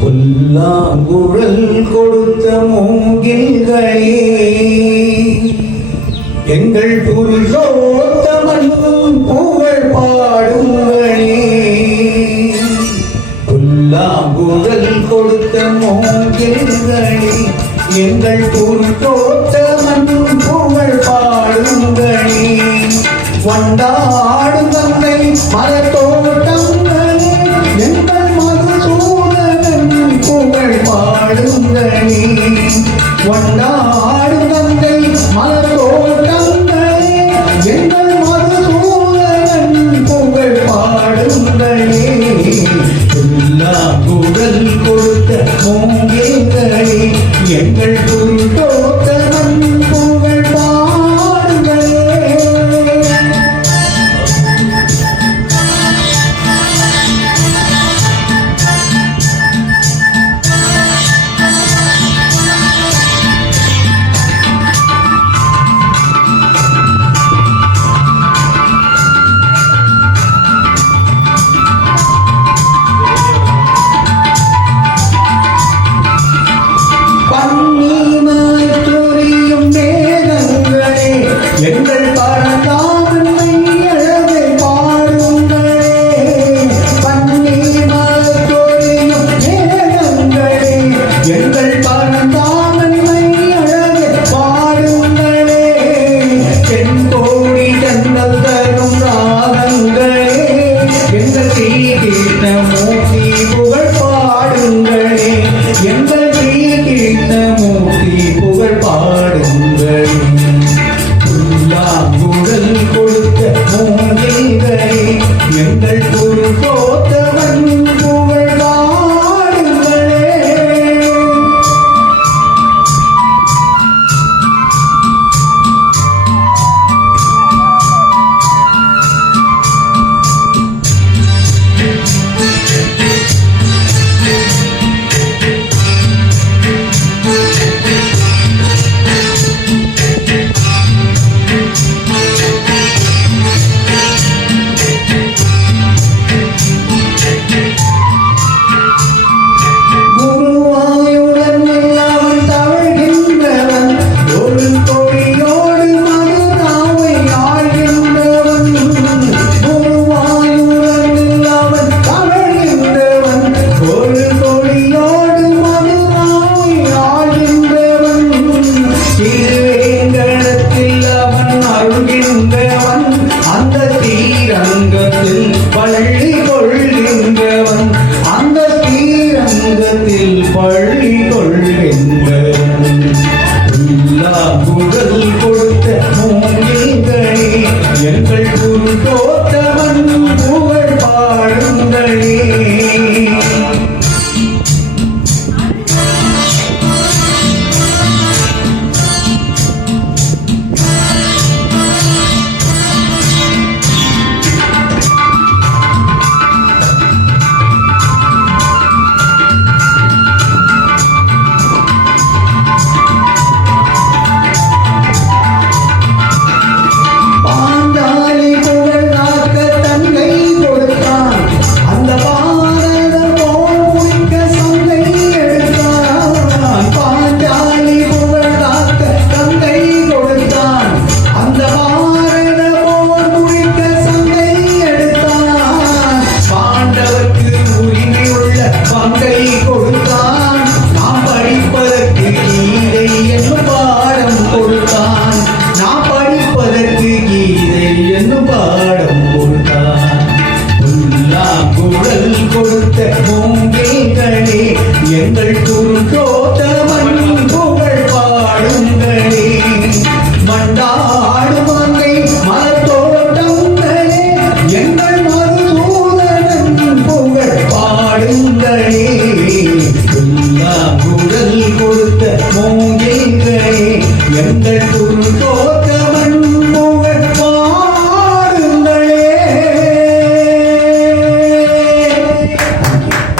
புல்லாங்குழல் கொடுத்த மூங்கில்களே, எங்கள் புருஷோத்தமன் புகழ் பாடுங்களே. புல்லாங்குழல் கொடுத்த மூங்கில்களே, எங்கள் புருஷோத்தமன் புகழ் பாடுங்களே. வண்டாடும் தந்தை மரத்தோட்டங்களே, எங்கள் மதுசூதனன் புகழ் பாடுங்களே. வண்டாடும் தந்தை மரத்தோட்டங்களே, எங்கள் மதுசூதனன் புகழ் பாடுங்களே. புல்லாங்குழல் கொடுத்த மூங்கில்களே, எங்கள் புருஷோத்தமன் புகழ் பாடுங்களே. எங்கள் பரந்தாமன்மை அழகை பாடுங்களே. பன்னீர்மலத்தொழியும் மேகங்களே, எங்கள் பரந்தாமன்மை அழகை பாடுங்களே. தென்கோடி தன்னல் தரும் ராகங்களே, எங்கள் ஸ்ரீகிருஷ்ண மூர்த்தி புகழ் பாடுங்களே. எங்கள் ஸ்ரீகிருஷ்ண மூர்த்தி புகழ் பாடுங்களே. புல்லாங்குழல் கொடுத்த மூங்கில்களே, எங்கள் புருஷோத்தமன் புகழ் பாடுங்களே. திருவேங்கடத்தில் அவன் அருள்கின்ற